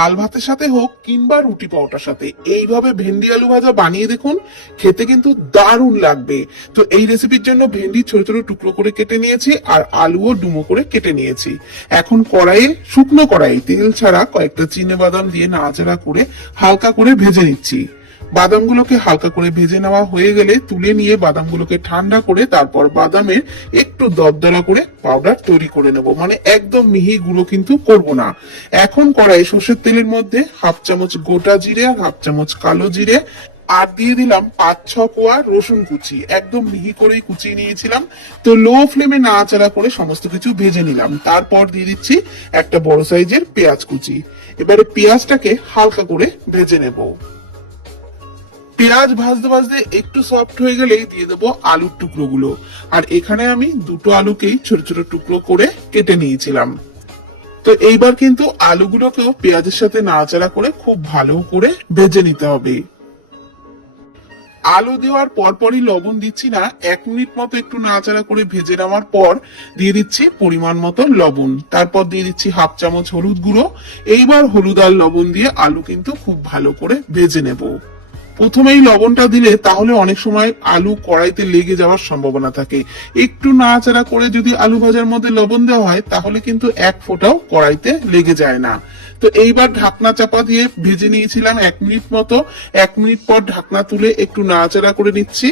ডাল ভাতের সাথে হোক কিংবা রুটি পরোটার সাথে, এইভাবে ভেন্ডি আলু ভাজা বানিয়ে দেখুন, খেতে কিন্তু দারুণ লাগবে। তো এই রেসিপির জন্য ভেন্ডি ছোট ছোট টুকরো করে কেটে নিয়েছি আর আলুও ডুমো করে কেটে নিয়েছি। এখন কড়াইয়ে শুকনো কড়াই, তেল ছাড়া কয়েকটা চিনে বাদাম দিয়ে নাড়াচাড়া করে হালকা করে ভেজে নিচ্ছি। বাদামগুলোকে হালকা করে ভেজে নেওয়া হয়ে গেলে তুলে নিয়ে বাদামগুলোকে ঠান্ডা করে তারপর বাদামের একটু দরদরা করে পাউডার তৈরি করে নেব। মানে একদম মিহি গুঁড়ো কিন্তু করব না। এখন কড়াই সর্ষের তেলের মধ্যে হাফ চামচ গোটা জিরে আর হাফ চামচ কালো জিরে আর দিয়ে দিলাম পাঁচ, ছ কোয়া রসুন কুচি। একদম মিহি করেই কুচিয়ে নিয়েছিলাম। তো লো ফ্লেমে নাড়াচাড়া করে সমস্ত কিছু ভেজে নিলাম। তারপর দিয়ে দিচ্ছি একটা বড় সাইজের পেঁয়াজ কুচি। এবারে পেঁয়াজটাকে হালকা করে ভেজে নেব। পেঁয়াজ ভাজতে ভাজতে একটু সফট হয়ে গেলেই দিয়ে দেবো আলুর টুকরো গুলো আর এখানে আমি দুটো আলুকেই ছোট ছোট টুকরো করে কেটে নিয়েছিলাম। তো এইবার কিন্তু আলুগুলোকেও পেঁয়াজের সাথে নাড়াচাড়া করে খুব ভালো করে ভেজে নিতে হবে। আলু দেওয়ার পরপরই লবণ দিচ্ছি না, এক মিনিট মতো একটু নাড়াচাড়া করে ভেজে নেওয়ার পর দিয়ে দিচ্ছি পরিমাণ মতো লবণ। তারপর দিয়ে দিচ্ছি হাফ চামচ হলুদ গুঁড়ো। এইবার হলুদ আর লবণ দিয়ে আলু কিন্তু খুব ভালো করে ভেজে নেব। প্রথমেই লবণটা দিলে তাহলে অনেক সময় আলু কড়াইতে লেগে যাওয়ার সম্ভাবনা থাকে। একটু নাড়াচাড়া করে যদি আলু ভাজার মধ্যে লবণ দেওয়া হয়, তাহলে কিন্তু এক ফোঁটাও কড়াইতে লেগে যায় না। তো এইবার ঢাকনা চাপা দিয়ে ভেজে নিয়েছিলাম এক মিনিট মতো। এক মিনিট পর ঢাকনা তুলে একটু নাড়াচাড়া করে নিচ্ছি।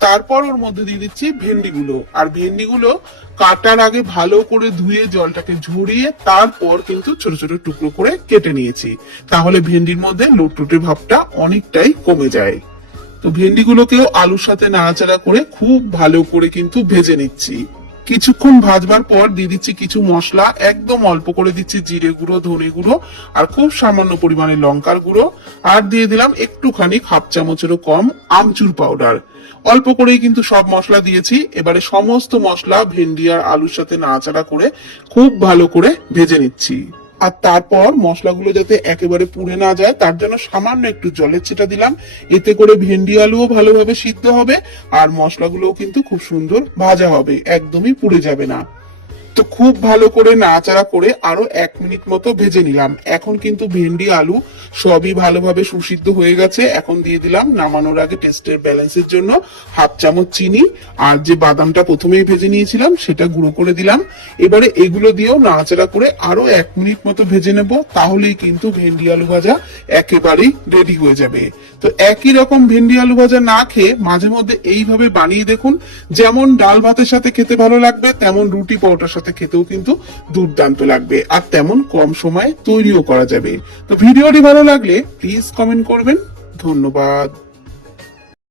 তারপর ওর মধ্যে দিয়ে দিচ্ছি ভেন্ডিগুলো। আর ভেন্ডিগুলো কাটার আগে ভালো করে ধুয়ে জলটাকে ঝরিয়ে তারপর কিন্তু ছোট ছোট টুকরো করে কেটে নিয়েছি। তাহলে ভেন্ডির মধ্যে লুটলুটে ভাবটা অনেকটাই কমে যায়। তো ভেন্ডিগুলোকেও আলুর সাথে নাড়াচাড়া করে খুব ভালো করে কিন্তু ভেজে নিচ্ছি। কিছুক্ষণ ভাজবার পর দিয়ে দিচ্ছি কিছু মশলা, একদম অল্প করে দিচ্ছি জিরে গুঁড়ো, ধনে গুঁড়ো, আর খুব সামান্য পরিমাণে লঙ্কার গুঁড়ো, আর দিয়ে দিলাম একটুখানি হাফ চামচেরও কম আমচুর পাউডার অল্প করেই কিন্তু সব মশলা দিয়েছি, এবারে সমস্ত মশলা, ভেন্ডি আর আলুর সাথে নাড়াচাড়া করে খুব ভালো করে ভেজে নিচ্ছি। আর তারপর মশলাগুলো যাতে একেবারে পুড়ে না যায়, তার জন্য সামান্য একটু জলের ছিটা দিলাম। এতে করে ভেন্ডি আলুও ভালোভাবে সিদ্ধ হবে, আর মশলাগুলোও কিন্তু খুব সুন্দর ভাজা হবে, একদমই পুড়ে যাবে না। তো খুব ভালো করে নাড়াচাড়া করে আরও এক মিনিট মতো ভেজে নিলাম। এখন কিন্তু ভেন্ডি, আলু সবই ভালোভাবে সুসিদ্ধ হয়ে গেছে। এখন দিয়ে দিলাম নামানোর আগে টেস্টের ব্যালেন্সের জন্য হাফ চামচ চিনি আর যে বাদামটা প্রথমেই ভেজে নিয়েছিলাম সেটা গুঁড়ো করে দিলাম। এবারে এগুলো দিয়েও নাড়াচাড়া করে আরও এক মিনিট মতো ভেজে নেব, তাহলেই কিন্তু ভেন্ডি আলু ভাজা একেবারেই রেডি হয়ে যাবে। তো একই রকম ভেন্ডি আলু ভাজা না খেয়ে মাঝে মধ্যে এইভাবে বানিয়ে দেখুন, যেমন ডাল ভাতের সাথে খেতে ভালো লাগবে, তেমন রুটি পরোটার সাথে খেতেও কিন্তু দুর্দান্ত লাগবে আর তেমন কম সময়ে তৈরিও করা যাবে। তো ভিডিওটি ভালো লাগলে প্লিজ কমেন্ট করবেন। ধন্যবাদ।